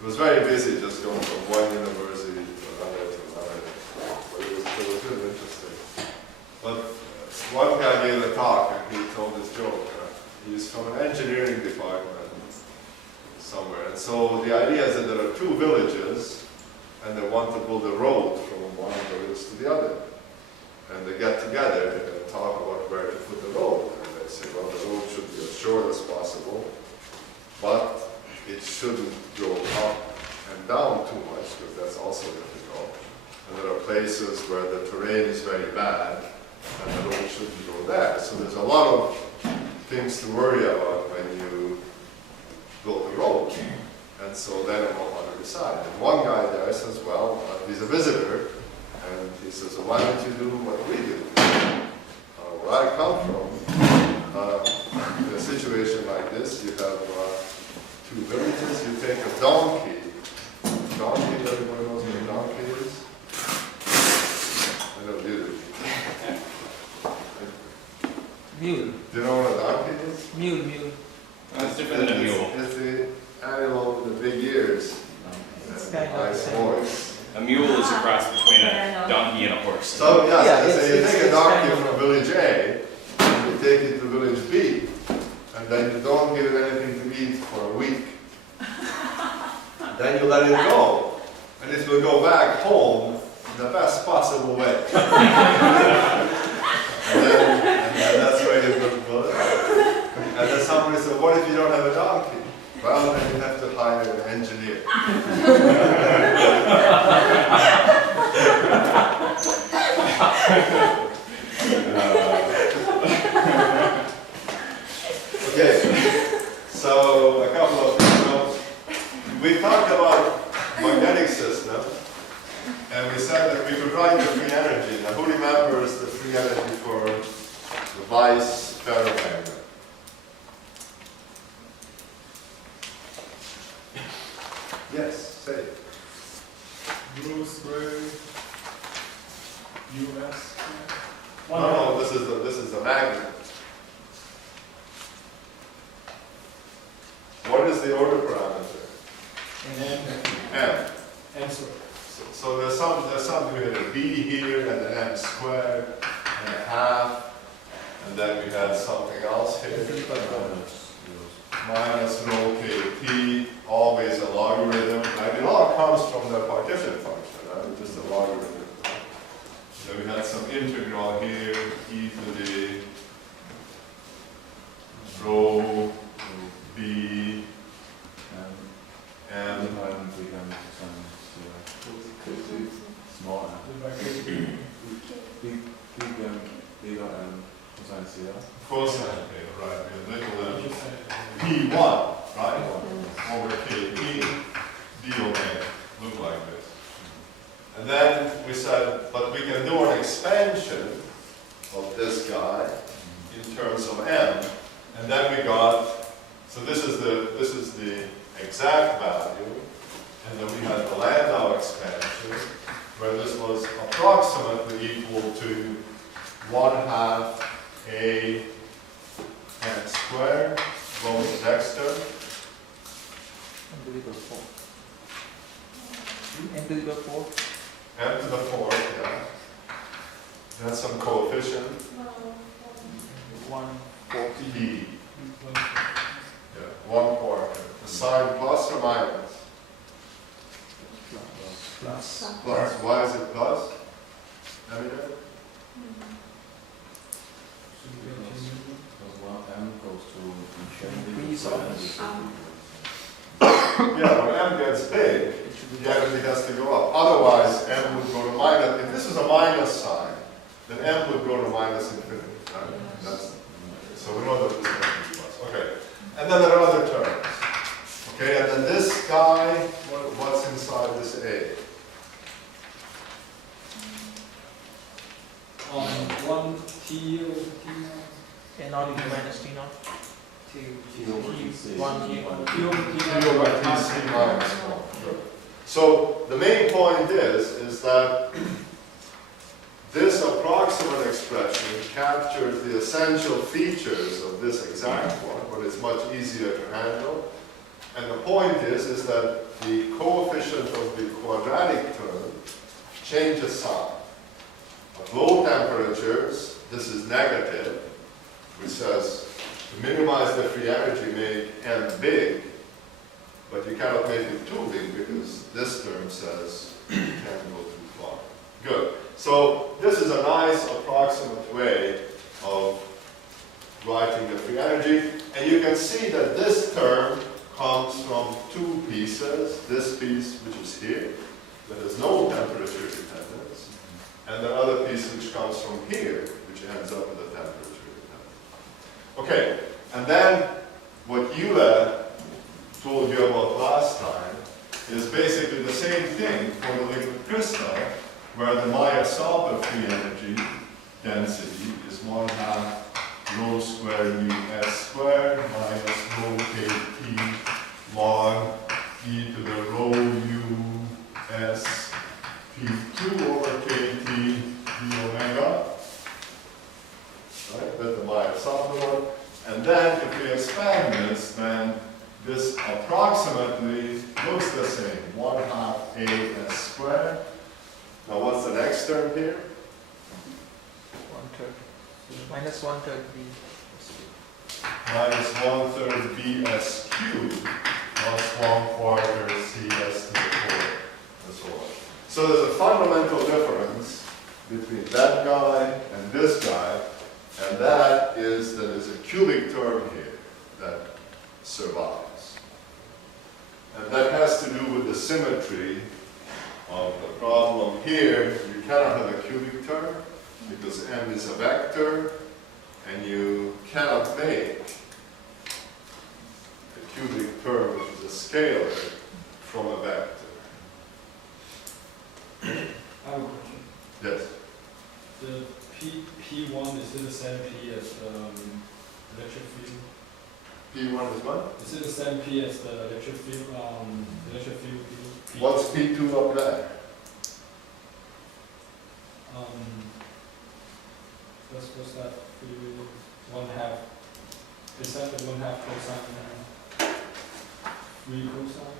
It was very busy just going from one university to another, but it was really interesting. But one guy gave a talk and he told this joke. He's from an engineering department somewhere. And so the idea is that there are two villages and they want to build a road from one village to the other. And they get together and talk about where to put the road. And they say, well, the road should be as short as possible, but it shouldn't go up and down too much, because that's also difficult. And there are places where the terrain is very bad, and the road shouldn't go there. So there's a lot of things to worry about when you build a road. And so they don't know how to decide. And one guy there says, well, he's a visitor, and he says, well, why don't you do what we do? Where I come from, in a situation like this, you have two villages, you take a donkey. Donkey, everybody knows what a donkey is? I know you do. Mule. Do you know what a donkey is? Mule. It's different than a mule. It's the animal with the big ears It's and kind of nice the same. voice. A mule is a cross between a donkey and a horse. So yeah, Yeah, so you it's take a donkey kind of- from village A, and you take it to village B, and then you don't give it anything to eat for a week. Then you let it go, and it will go back home in the best possible way. and then that's where you put it. And then somebody said, what if you don't have a donkey? Well, then you have to hire an engineer. Okay, so a couple of things. We talked about magnetic system, and we said that we could write the free energy. Now, who remembers the free energy for the Weiss ferromagnet? Yes, say it. Bruce Ray, US. No, this is the magnet. What is the order parameter? M. Answer. So there's something we had a b here and an m squared and a half, and then we had something else here. Minus rho kt, always a logarithm. And it all comes from the partition function, right? Just a logarithm. Then we had some integral here, e to the rho b and small cosine theta, right? We have little m p1, right? Over kt, d omega, look like this. And then we said, but we can do an expansion of this guy in terms of m, and then we got, so this is the exact value, and then we had the Landau expansion, where this was approximately equal to 1/2 a m squared, both Dexter. M to the power 4. M to the power 4. M to the 4th, yeah. That's some coefficient, 1/4. p. Yeah, 1/4. The sign plus or minus? Plus. Plus. Why is it plus? Eminem? Increase of Yeah, when m gets big, the energy has to go up. Otherwise, m would go to minus. If this is a minus sign, then m would go to minus infinity. Right? So we know that this is going to be plus. Okay. And then there are other terms. Okay, and then this guy, what's inside this A? One T over T and now you minus T naught. T. T 1 T 1. T over T T over Tc minus 1. Good. So the main point is that this approximate expression captures the essential features of this exact one, but it's much easier to handle. And the point is that the coefficient of the quadratic term changes sign. At low temperatures, this is negative, which says to minimize the free energy, make n big, but you cannot make it too big because this term says you can't go too far. Good. So this is a nice approximate way of writing the free energy. And you can see that this term comes from two pieces. This piece, which is here, that has no temperature dependence, and the other piece which comes from here, which ends up with a temperature dependence. Okay, and then what Euler told you about last time is basically the same thing for the liquid crystal, where the Meyer-Sauber free energy density is 1/2 rho squared mu s squared minus rho kt log e to the rho u s p2 over kt d omega. Right, that's the Meyer-Sauber one. And then if we expand this, then this approximately looks the same, 1/2 a s squared. Now what's the next term here? 1/3. Minus 1/3 b. Minus 1/3 bs cubed plus 1/4 cs to the 4th, and so on. So there's a fundamental difference between that guy and this guy, and that is that there's a cubic term here that survives. And that has to do with the symmetry of the problem here. You cannot have a cubic term because m is a vector, and you cannot make a cubic term, which is a scalar, from a vector. I have a question. Yes? The P1, is it the same P as the electric field? P1 is what? Is it the same P as the electric field? P? What's P2 up there? What's that? 1/2. Is that the 1/2 cosine? 3 cosine?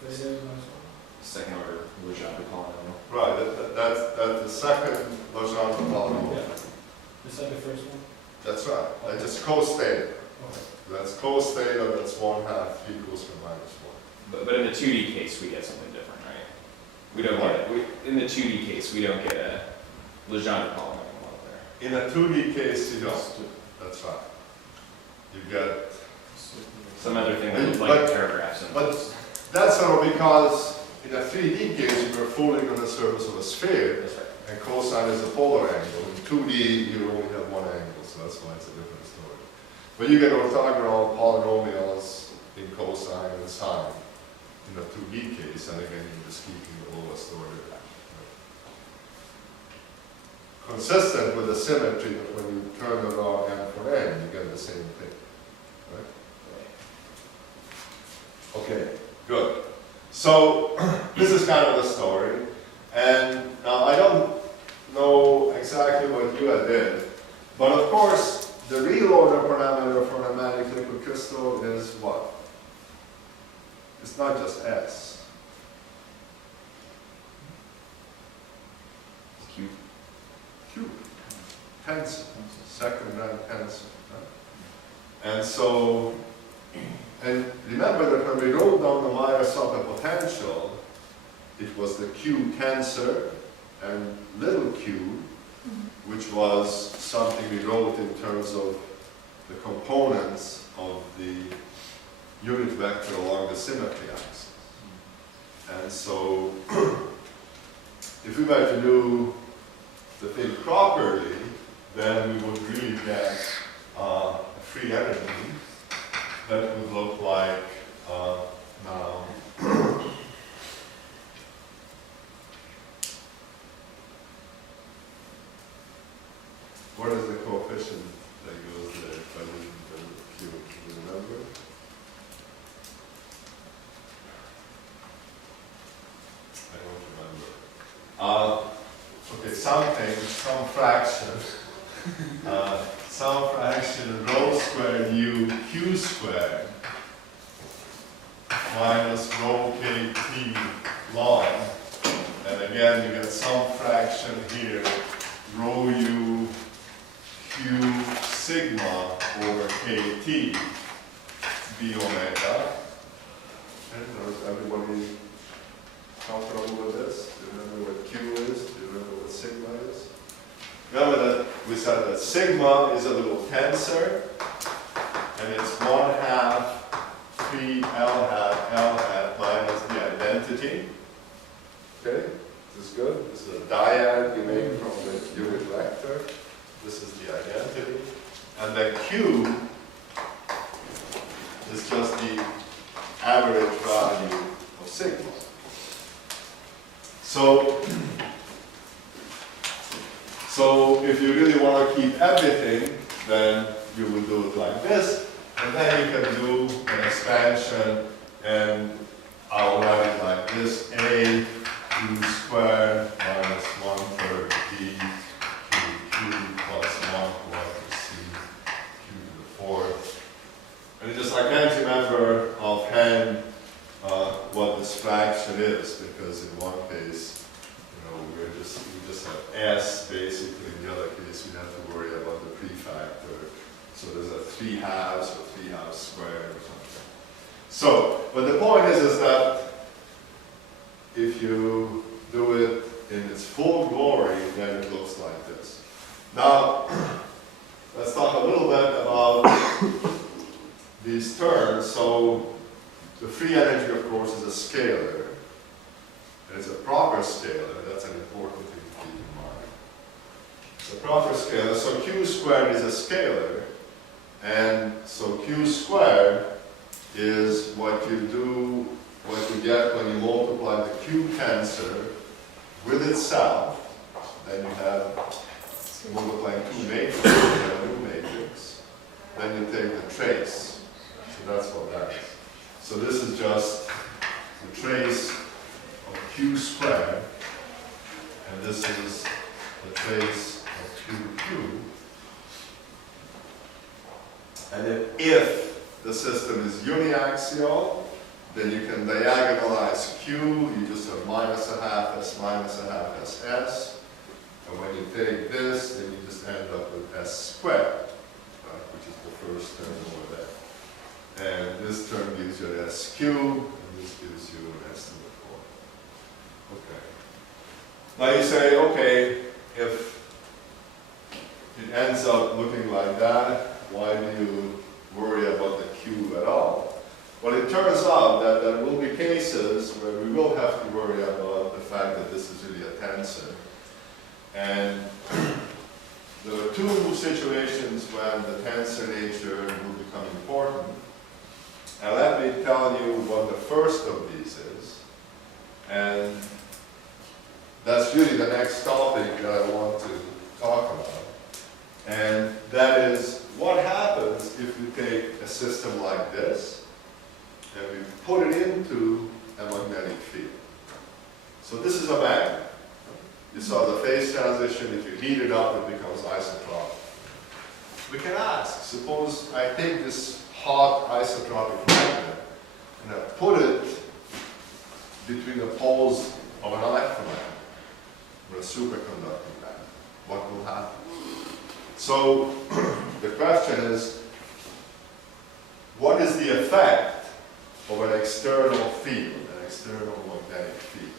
Theta minus 1? Second order Legendre polynomial. Right, that's the second Legendre polynomial. Yeah. Is that the first one? That's right. I just cos theta. Okay. That's cos theta, that's 1/2 equals to -1. But in the 2D case, we get something different, right? We don't get in the 2D case, we don't get a Legendre polynomial out there. In a 2D case, you don't. That's right. You get. Some other thing that looks But- like paragraphs. But that's sort of because in a 3D case, you're falling on the surface of a sphere, That's right. and cosine is a polar angle. In 2D, you only have one angle, so that's why it's a different story. But you get orthogonal polynomials in cosine and sine in a 2D case, and again, you're just keeping the lowest order. Consistent with the symmetry that when you turn the log n for n, you get the same thing. Right? Okay, good. So this is kind of the story. And now I don't know exactly what you did, but of course the real order parameter for a magnetic liquid crystal is what? It's not just S. It's cute. Cube. Tensor. Second rank tensor. Right? And so, and remember that when we wrote down the Meyer-Sauber potential, it was the Q tensor and little q, which was something we wrote in terms of the components of the unit vector along the symmetry axis. And so, if we were to do the thing properly, then we would really get a free energy that would look like now. What is the coefficient that goes there if I didn't do the Q? Do you remember? I don't remember. Okay, something, some fraction, some fraction rho squared u q squared minus rho kt log. And again, you get some fraction here, rho u q sigma over kt b omega. And is everybody comfortable with this? Do you remember what q is? Do you remember what sigma is? Remember that we said that sigma is a little tensor, and it's 1/2 3 L hat minus the identity. Okay, this is good. This is a dyad you make from the unit vector. This is the identity. And then Q is just the average value of sigma. So if you really want to keep everything, then you will do it like this. And then you can do an expansion, and I'll write it like this: a q squared minus 1/3 d q plus 1/4 c q to the 4th. And just I can't remember offhand what this fraction is, because in one case, we just have s basically. In the other case, we have to worry about the prefactor. So there's a 3/2 or 3/2 squared or something. So, but the point is that if you do it in its full glory, then it looks like this. Now, let's talk a little bit about these terms. So, the free energy, of course, is a scalar. And it's a proper scalar. That's an important thing to keep in mind. It's a proper scalar. So, q squared is a scalar. And so q squared is what you get when you multiply the q tensor with itself. Then you have multiplying two matrices, you have a new matrix. Then you take the trace. So that's what that is. So this is just the trace of q squared, and this is the trace of q. And if the system is uniaxial, then you can diagonalize q, you just have minus 1/2 s minus 1/2 s. And when you take this, then you just end up with s squared, right, which is the first term over there. And this term gives you an s cubed, and this gives you an s to the 4th. Okay. Now you say, okay, if it ends up looking like that, why do you worry about the q at all? Well, it turns out that there will be cases where we will have to worry about the fact that this is really a tensor. And there are two situations when the tensor nature will become important. And let me tell you what the first of these is. And that's really the next topic that I want to talk about. And that is, what happens if you take a system like this and we put it into a magnetic field? So this is a magnet. You saw the phase transition. If you heat it up, it becomes isotropic. We can ask, suppose I take this hot isotropic magnet and I put it between the poles of an electromagnet or a superconducting magnet. What will happen? So the question is, what is the effect of an external field, an external magnetic field?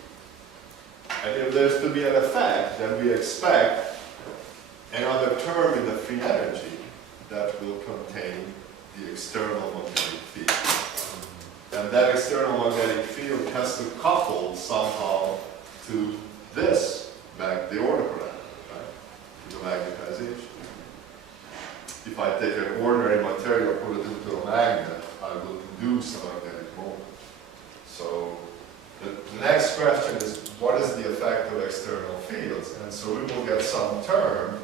And if there's to be an effect, then we expect another term in the free energy that will contain the external magnetic field. And that external magnetic field has to couple somehow to this, the order parameter, right? To the magnetization. If I take an ordinary material, put it into a magnet, I will induce a magnetic moment. So the next question is, what is the effect of external fields? And so we will get some term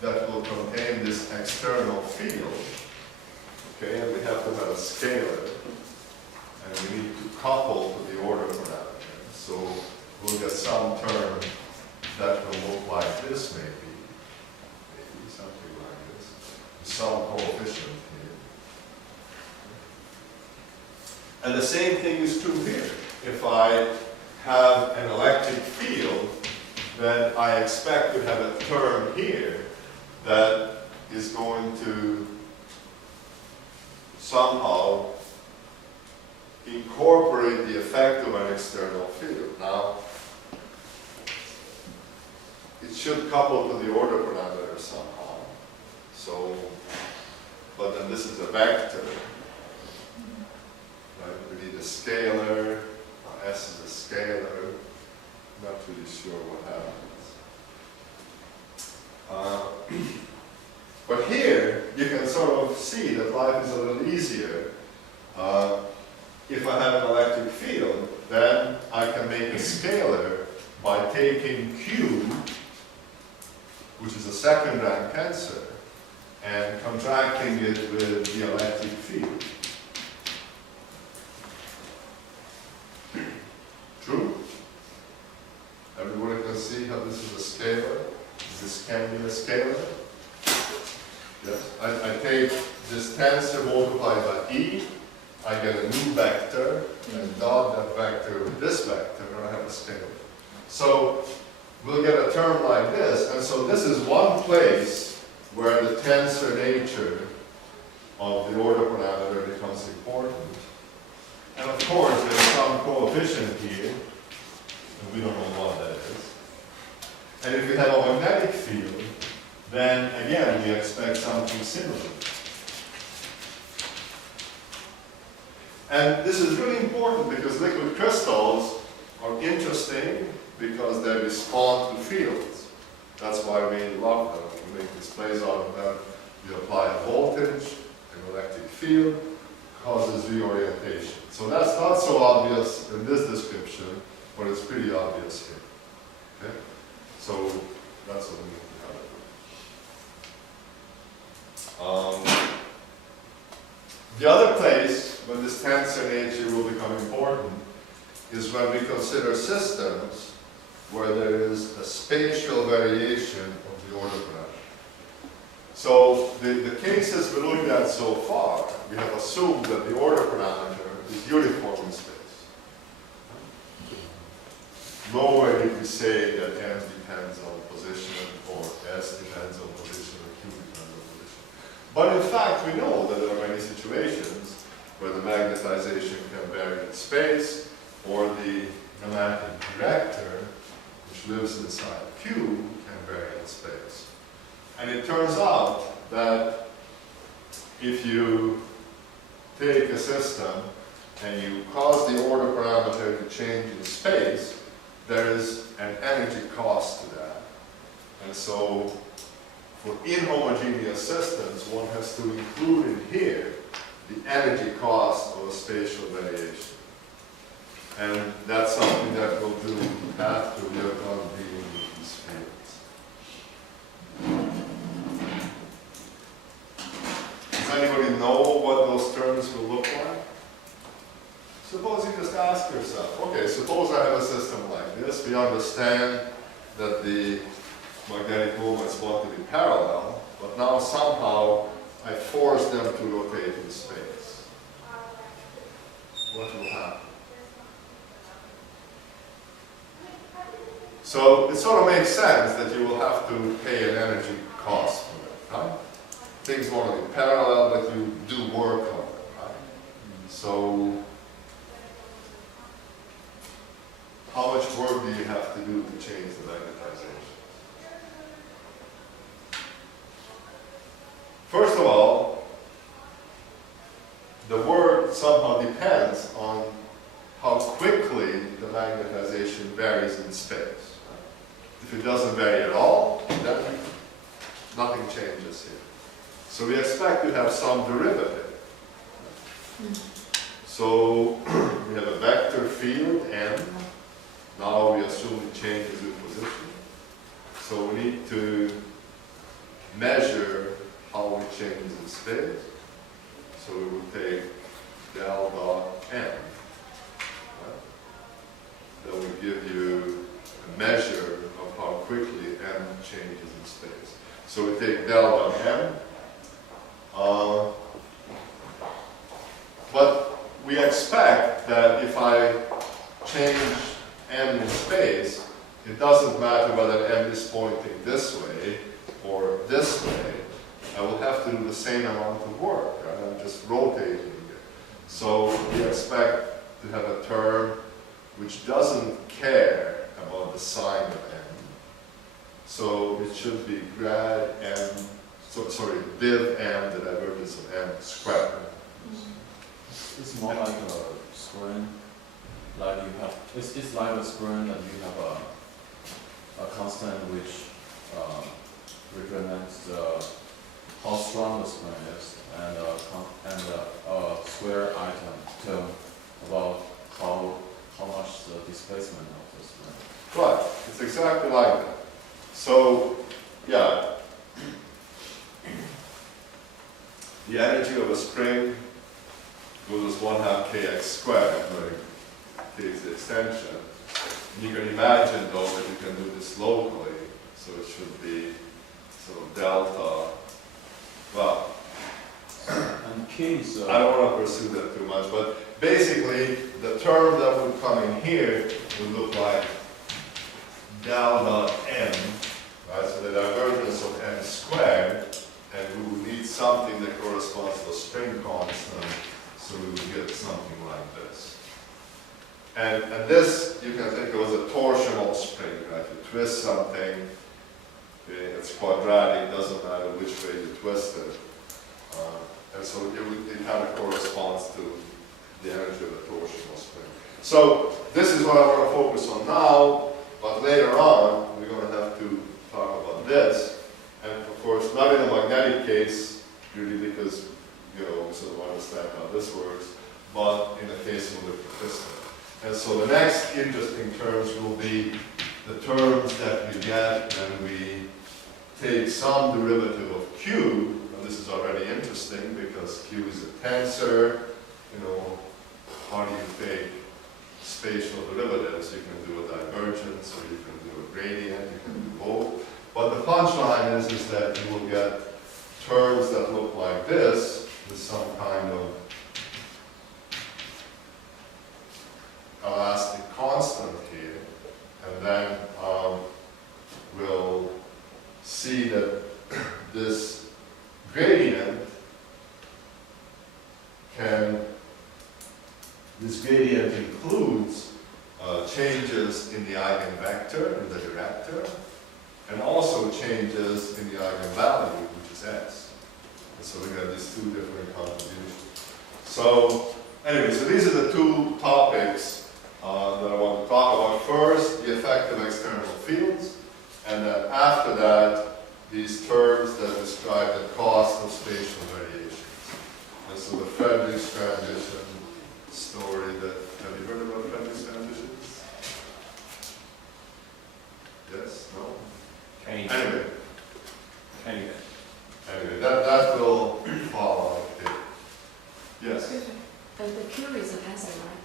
that will contain this external field. Okay, and we have to have a scalar. And we need to couple to the order parameter. So we'll get some term that will look like this maybe. Maybe something like this. Some coefficient here. And the same thing is true here. If I have an electric field, then I expect to have a term here that is going to somehow incorporate the effect of an external field. Now, it should couple to the order parameter somehow. So, but then this is a vector. Right? We need a scalar. S is a scalar. Not really sure what happens. But here, you can sort of see that life is a little easier. If I have an electric field, then I can make a scalar by taking Q, which is a second rank tensor, and contracting it with the electric field. True? Everybody can see how this is a scalar? This can be a scalar? Yes. I take this tensor multiplied by E, I get a new vector, and dot that vector with this vector, and I have a scalar. So we'll get a term like this, and so this is one place where the tensor nature of the order parameter becomes important. And of course, there's some coefficient here, and we don't know what that is. And if we have a magnetic field, then again, we expect something similar. And this is really important because liquid crystals are interesting because they respond to fields. That's why we love them. We make displays out of them. You apply a voltage, an electric field, causes reorientation. So that's not so obvious in this description, but it's pretty obvious here. Okay? So that's what we need to have. The other place when this tensor nature will become important is when we consider systems where there is a spatial variation of the order parameter. So the cases we looked at so far, we have assumed that the order parameter is uniform in space. Nowhere did we say that n depends on position, or s depends on position, or q depends on position. But in fact, we know that there are many situations where the magnetization can vary in space, or the magnetic vector, which lives inside Q, can vary in space. And it turns out that if you take a system and you cause the order parameter to change in space, there is an energy cost to that. And so for inhomogeneous systems, one has to include in here the energy cost of a spatial variation. And that's something that we'll do after we are done dealing with these fields. Does anybody know what those terms will look like? Suppose you just ask yourself, okay, suppose I have a system like this. We understand that the magnetic moments want to be parallel, but now somehow I force them to rotate in space. What will happen? So it sort of makes sense that you will have to pay an energy cost for it, right? Things want to be parallel, but you do work on them, right? So how much work do you have to do to change the magnetization? First of all, the work somehow depends on how quickly the magnetization varies in space. If it doesn't vary at all, then nothing changes here. So we expect to have some derivative. So we have a vector field n. Now we assume it changes with position. So we need to measure how it changes in space. So we will take del dot n. That will give you a measure of how quickly m changes in space. So we take del dot m. But we expect change m in space, it doesn't matter whether m is pointing this way or this way. I will have to do the same amount of work. Right? I'm just rotating it. So we expect to have a term which doesn't care about the sign of m. So it should be grad m, div m, the divergence of m squared. It's more like a screen, like you have, it's like a screen that you have a constant which represents how strong the screen is, and a square item term about how much the displacement of the screen. Right, it's exactly like that. So, yeah, the energy of a spring goes as 1/2 kx squared, where k is the extension. And you can imagine, though, that you can do this locally, so it should be sort of delta. Well, And K is I don't want to pursue that too much, but basically, the term that would come in here would look like del dot m, right? So the divergence of m squared, and we would need something that corresponds to a string constant, so we would get something like this. And this, you can think of as a torsional spring, right? You twist something, okay, it's quadratic, doesn't matter which way you twist it. And so it kind of corresponds to the energy of a torsional spring. So this is what I want to focus on now, but later on, we're going to have to talk about this. And of course, not in a magnetic case, really, because, we sort of understand how this works, but in the case of the piston. And so the next interesting terms will be the terms that we get when we take some derivative of Q. And this is already interesting because Q is a tensor. How do you take spatial derivatives? You can do a divergence, or you can do a gradient, you can do both. But the punchline is that you will get terms that look like this, with some kind of elastic constant here, and then we'll see that this gradient includes changes in the eigenvector, in the director, and also changes in the eigenvalue, which is x. And so we have these two different contributions. So anyway, so these are the two topics that I want to talk about. First, the effect of external fields, and then after that, these terms that describe the cost of spatial variations. And so the Frederick's transition story that, have you heard about Frederick's transitions? Yes? No? Anyway, that will follow. Okay. Yes? Excuse me. The Q is a tensor, right?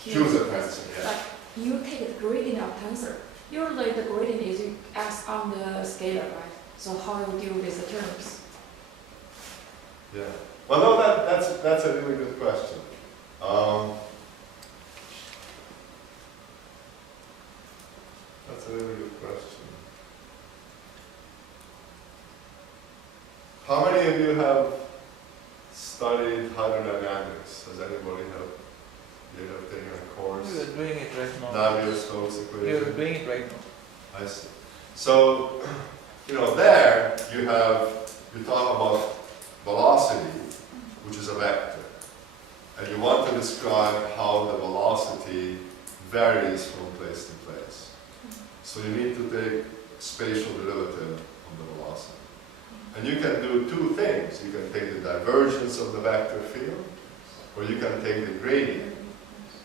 Q is a tensor, yeah. But you take the gradient of tensor. Usually the gradient is x on the scalar, right? So how do you deal with the terms? Yeah. Well, no, that's a really good question. That's a really good question. How many of you have studied hydrodynamics? Has anybody taken a course? We are doing it right now. Navier-Stokes We are equation? doing it right now. I see. So, there you talk about velocity, which is a vector. And you want to describe how the velocity varies from place to place. So you need to take spatial derivative of the velocity. And you can do two things. You can take the divergence of the vector field, or you can take the gradient.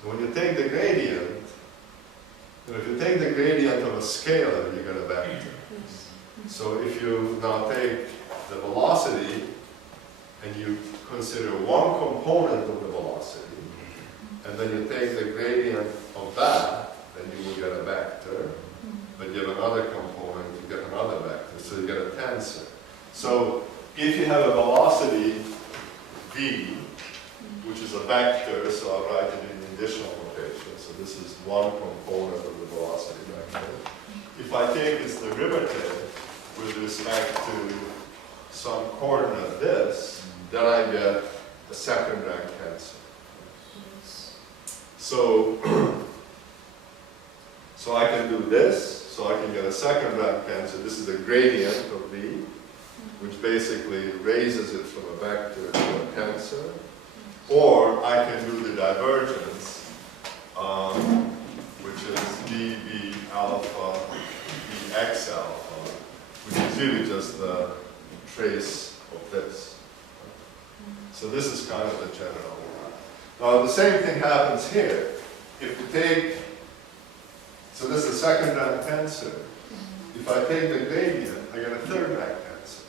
And when you take the gradient, if you take the gradient of a scalar, you get a vector. So if you now take the velocity and you consider one component of the velocity, and then you take the gradient of that, then you will get a vector. But you have another component, you get another vector, so you get a tensor. So if you have a velocity v, which is a vector, so I'll write it in additional notation. So this is one component of the velocity vector. If I take its derivative with respect to some coordinate this, then I get a second rank tensor. So, so I can do this, so I can get a second rank tensor. This is the gradient of V, which basically raises it from a vector to a tensor. Or I can do the divergence, which is dV alpha, dx alpha, which is really just the trace of this. So this is kind of the general. Now the same thing happens here. If you take, so this is a second rank tensor. If I take the gradient, I get a third rank tensor.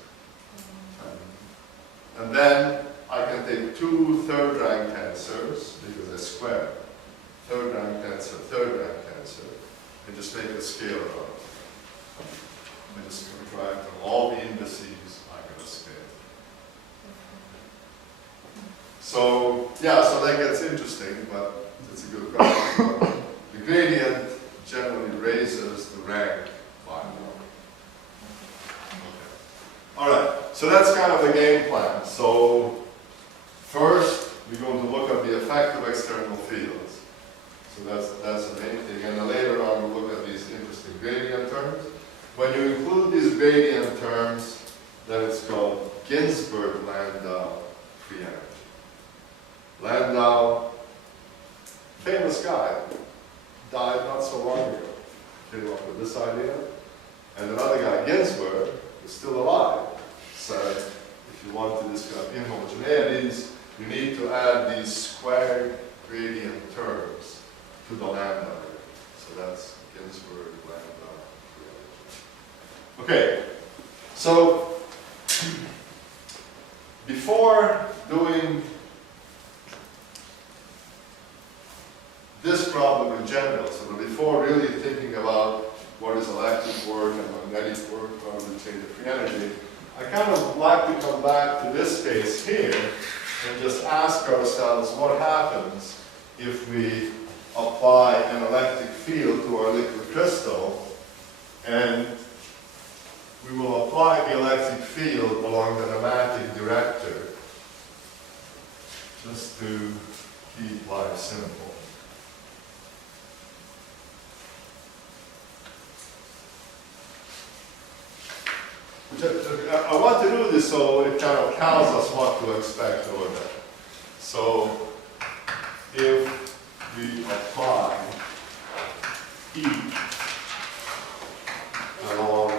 And then I can take two third rank tensors, because they're square. Third rank tensor, and just make a scalar out of it. I just subtract from all the indices, I get a scale. So, yeah, so that gets interesting, but it's a good question. The gradient generally raises the rank by 1. Okay. All right, so that's kind of the game plan. So, first, we're going to look at the effect of external fields. So that's the main thing. And then later on, we'll look at these interesting gradient terms. When you include these gradient terms, then it's called Ginzburg-Landau free energy. Landau, famous guy, died not so long ago. Came up with this idea. And another guy, Ginzburg, is still alive, said if you want to describe inhomogeneities, you need to add these squared gradient terms to the lambda. So that's Ginzburg, Landau. Okay, so before doing this problem in general, so before really thinking about what is electric work and magnetic work, how to change the free energy, I kind of like to come back to this case here and just ask ourselves what happens if we apply an electric field to our liquid crystal, and we will apply the electric field along the pneumatic director just to keep life simple. I want to do this so it kind of tells us what to expect over there. So if we apply heat along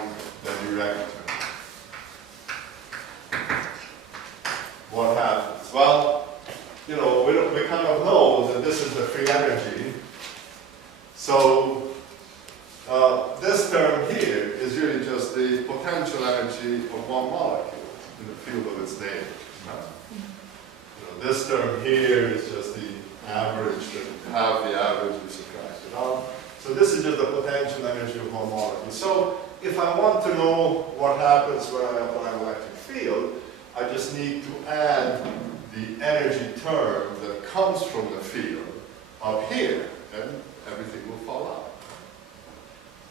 the director, what happens? Well, you know, we kind of know that this is the free energy. So this term here is really just the potential energy of one molecule in the field of its name. This term here is just the average, that half the average we subtracted out. So this is just the potential energy of one molecule. So if I want to know what happens when I apply an electric field, I just need to add the energy term that comes from the field up here, and everything will fall out.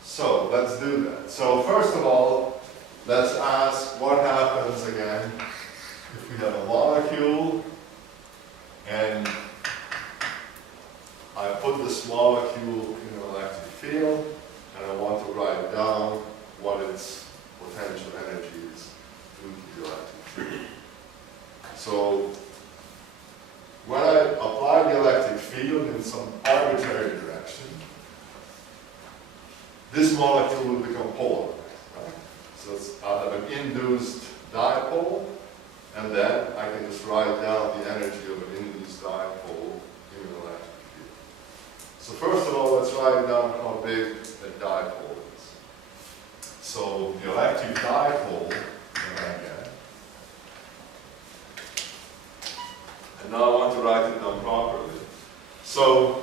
So let's do that. So first of all, let's ask what happens again if we have a molecule and I put this molecule in an electric field and I want to write down what its potential energy is due to the electric field. So when I apply the electric field in some arbitrary direction, this molecule will become polarized, right? So I'll have an induced dipole, and then I can just write down the energy of an induced dipole in an electric field. So first of all, let's write down how big a dipole is. So the electric dipole that I get, and now I want to write it down properly. So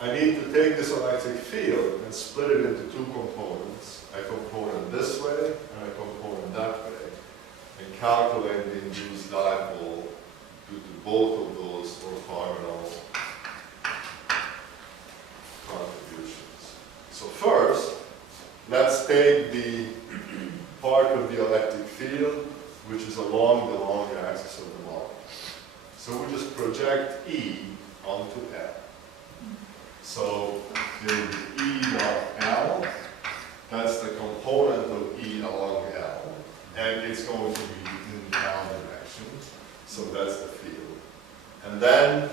I need to take this electric field and split it into two components. A component this way and a component that way, and calculate the induced dipole due to both of those orthogonal So first, let's take the part of the electric field which is along the long axis of the model. So we just project E onto L. So there will be E dot L. That's the component of E along L. And it's going to be in the L direction. So that's the field. And then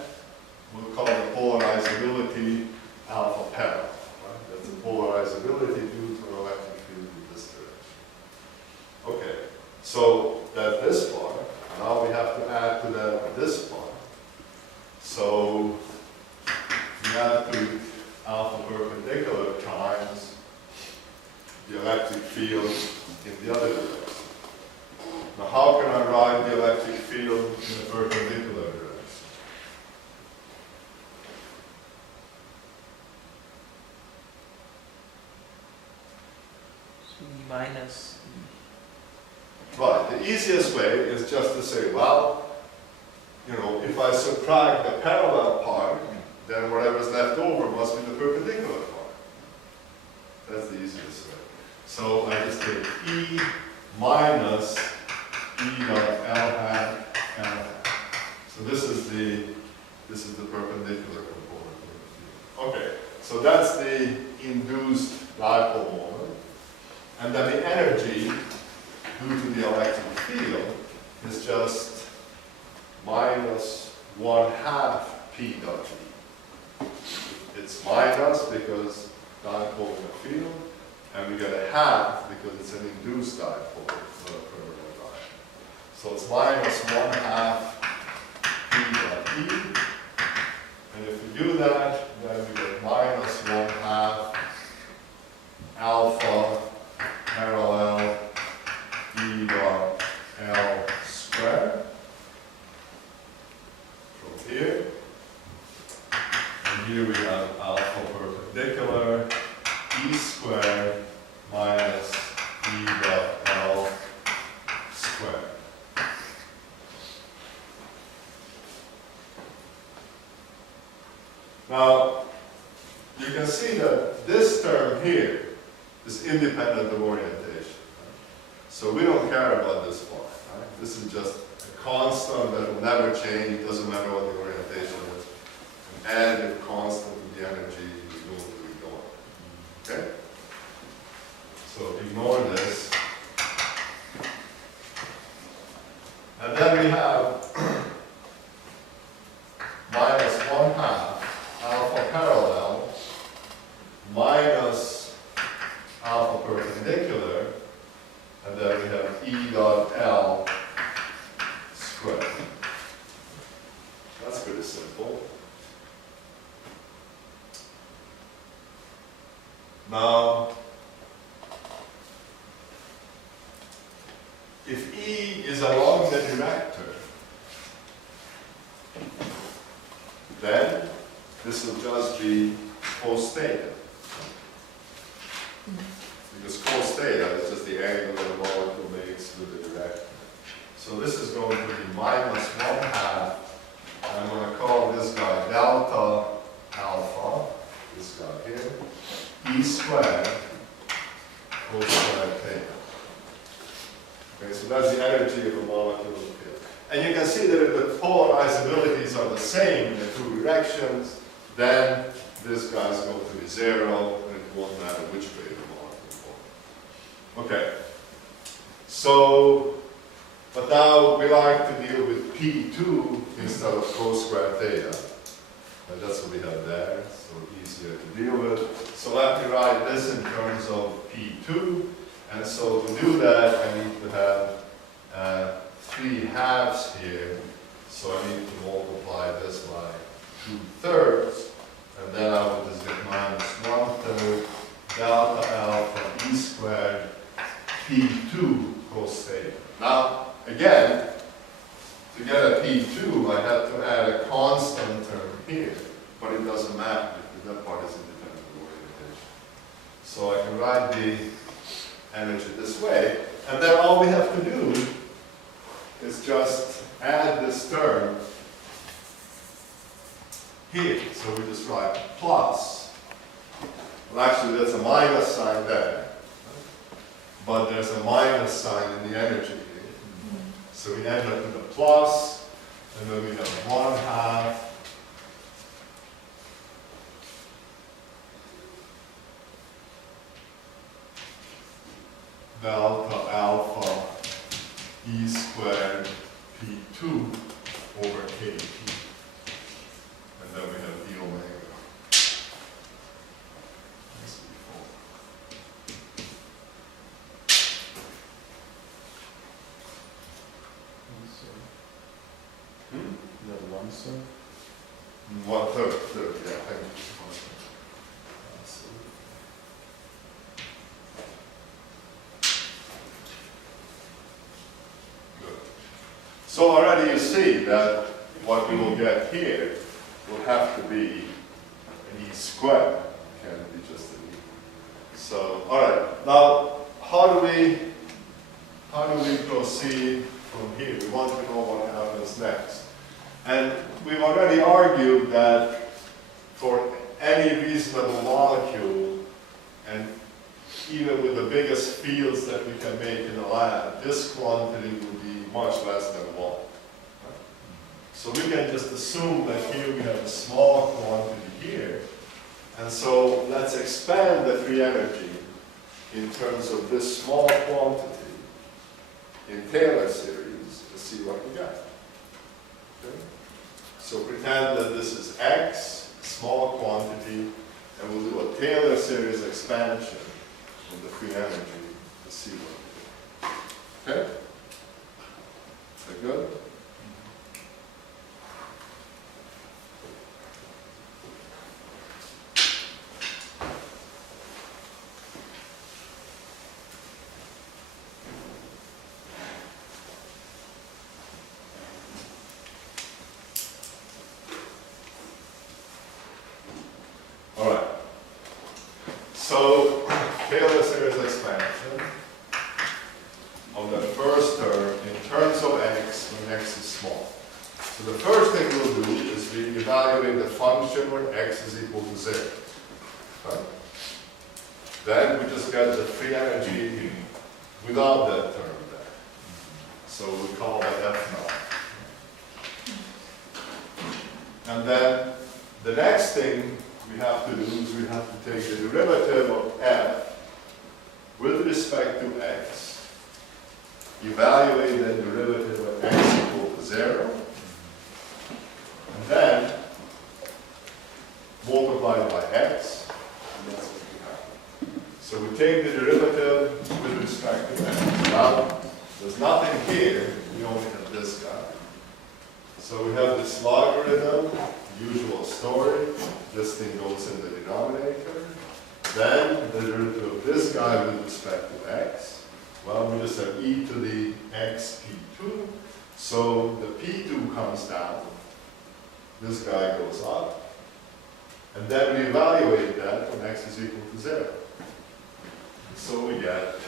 we'll call the polarizability alpha parallel. Right? That's the polarizability due to an electric field in this direction. Okay, so that's this part. Now we have to add to that this part. So we add to alpha perpendicular times the electric field in the other direction. Now how can I write the electric field in the perpendicular direction? So minus Right, the easiest way is just to say, well, you know, if I subtract the parallel part, then whatever's left over must be the perpendicular part. That's the easiest way. So I just take E minus E dot L hat L hat. So this is the perpendicular component of the field. Okay, so that's the induced dipole moment. And then the energy due to the electric field is just minus 1/2 P dot E. It's minus because dipole in the field, and we get a half because it's an induced dipole, not a permanent dipole. So it's minus 1/2 P dot E, and if we do that, then we get minus 1/2 alpha parallel E dot L squared from here. And here we have alpha perpendicular E squared minus E dot L squared. Now, you can see that this term here is independent of orientation. So we don't care about this part. Right? This is just a constant that will never change. It doesn't matter what the orientation is. An additive constant of the energy is going to be going. Okay? So ignore this. And then we have minus 1/2 alpha parallel minus alpha perpendicular. And then we have E dot L squared. That's pretty simple. Now, if E is along the director, then this will just be cos theta. Because cos theta is just the angle that the molecule makes with the director. So this is going to be minus 1/2, and I'm going to call this guy delta alpha, this guy here, E squared cos squared theta. Okay, so that's the energy of a molecule here. And you can see that if the polarizabilities are the same in the two directions, then this guy is going to be 0, and it won't matter which way the molecule goes. Okay, so, but now we like to deal with P2 instead of cos squared theta. And that's what we have there, so easier to deal with. So let me write this in terms of P2. And so to do that, I need to have 3 halves here. So I need to multiply this by 2/3. And then I will just get minus 1/3 delta alpha E squared P2 cos theta. Now, again, to get a P2, I have to add a constant term here, but it doesn't matter because that part is independent of orientation. So I can write the energy this way, and then all we have to do is just add this term here. So we just write plus Well, actually, there's a minus sign there, but there's a minus sign in the energy here. So we end up with a plus, and then we have 1/2 delta alpha E squared P2 over KT. And then we have d omega. As before. You have 1/3? 1/3, yeah, thank you. Good. So already you see that what we will get here will have to be an E squared, can't be just an E. So, all right, now how do we proceed from here? We want to know what happens next. And we've already argued that for any reasonable molecule, and even with the biggest fields that we can make in the lab, this quantity will be much less than 1. So we can just assume that here we have a small quantity here. And so let's expand the free energy in terms of this small quantity in Taylor series to see what we get. Okay? So pretend that this is X, small quantity, and we'll do a Taylor series expansion of the free energy to see what we get. Okay? Is that good? All right. So Taylor series expansion of the first term in terms of x when x is small. So the first thing we'll do is we evaluate the function when x is equal to 0. Right? Then we just get the free energy without that term there. So we call that F naught. And then the next thing we have to do is we have to take the derivative of f with respect to x, evaluate the derivative of x equal to 0, and then multiply by x, and that's what we have. So we take the derivative with respect to x. Now, there's nothing here, we only have this guy. So we have this logarithm, usual story, this thing goes in the denominator. Then the derivative of this guy with respect to x. Well, we just have e to the x p2. So the p2 comes down. This guy goes up. And then we evaluate that when x is equal to 0. So we get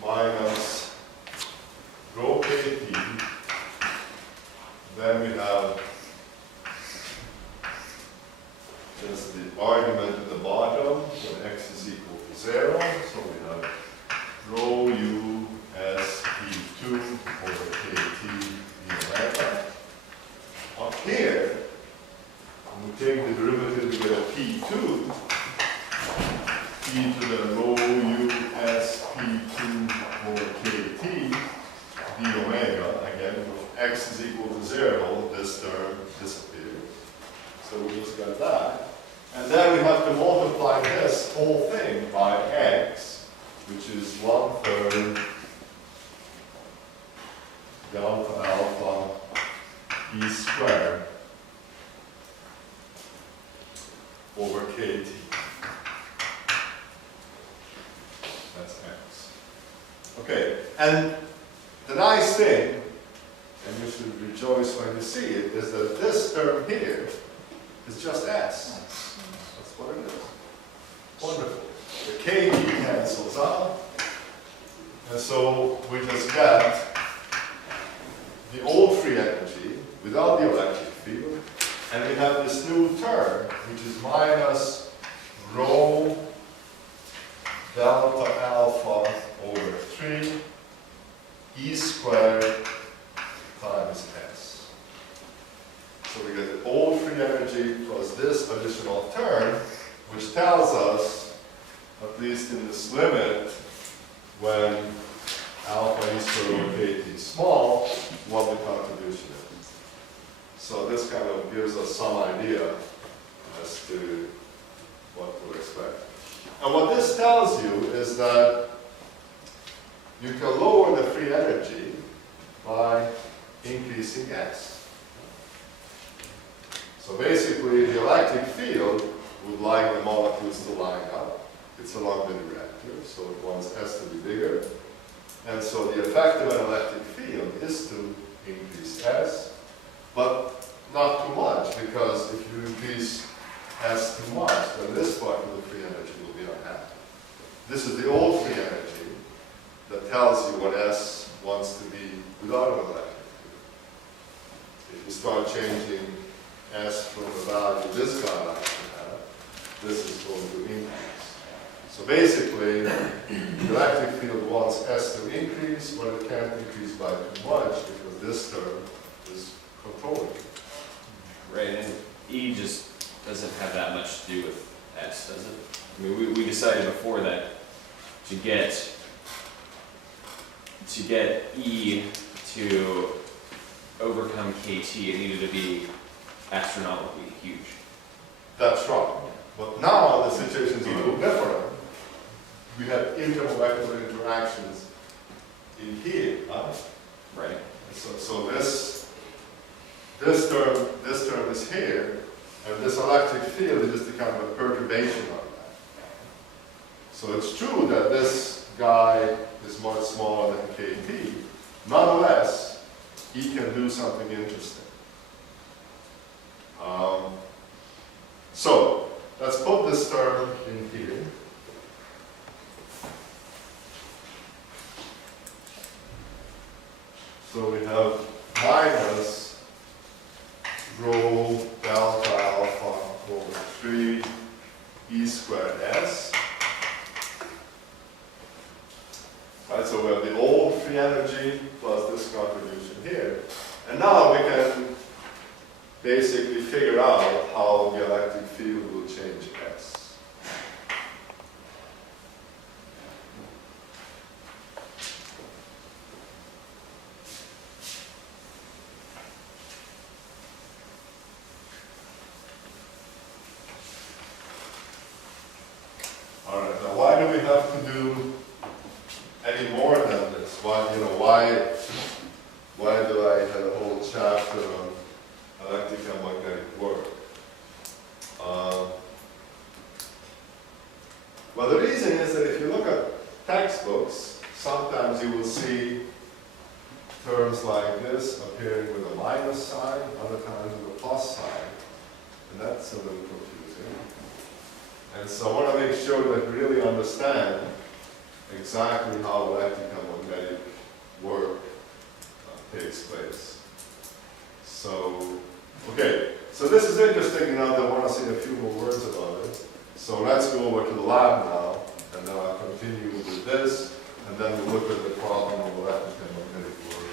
minus rho kt. Then we have just the argument at the bottom when x is equal to 0. So we have rho u s p2 over kt d omega. Up here, when we take the derivative, we get a p2 e to the rho u s p2 over kt d omega. Again, if x is equal to 0, this term disappears. So we just got that. And then we have to multiply this whole thing by x, which is 1/3 delta alpha e squared over kt. That's x. Okay, and the nice thing, and you should rejoice when you see it, is that this term here is just s. That's what it is. Wonderful. The kd cancels out, and so we just get the old free energy without the electric field, and we have this new term, which is minus delta alpha over 3 E squared times S. So we get the old free energy plus this additional term, which tells us, at least in this limit, when alpha E squared over KT is small, what the contribution is. So this kind of gives us some idea as to what to expect. And what this tells you is that you can lower the free energy by increasing S. So basically, the electric field would like the molecules to line up. It's a long-body reactor, so it wants S to be bigger. And so the effect of an electric field is to increase S, but not too much, because if you increase S too much, then this part of the free energy will be unhappy. This is the old free energy that tells you what S wants to be without an electric field. If you start changing S from the value this guy likes to have, this is going to increase. So basically, the electric field wants S to increase, but it can't increase by too much because this term is controlling it. Right, and E just doesn't have that much to do with S, does it? I mean, we decided before that to get E to overcome KT, it needed to be astronomically huge. That's right. But now the situation is a little different. We have intermolecular interactions in here, huh? Right. So this term is here, and this electric field is just a kind of a perturbation of that. So it's true that this guy is much smaller than KT. Nonetheless, he can do something interesting. So let's put this term in here. So we have minus rho delta alpha over 3 E squared S. Right, so we have the old free energy plus this contribution here. And now we can basically figure out how the electric field will change S. All right, now why do we have to do any more than this? Why do I have a whole chapter on electric and magnetic work? Well, the reason is that if you look at textbooks, sometimes you will see terms like this appearing with a minus sign, other times with a plus sign, and that's a little confusing. And so I want to make sure that we really understand exactly how electric and magnetic work takes place. So, okay, so this is interesting enough that I want to say a few more words about it. So let's go over to the lab now, and then I'll continue with this, and then we'll look at the problem of electric and magnetic work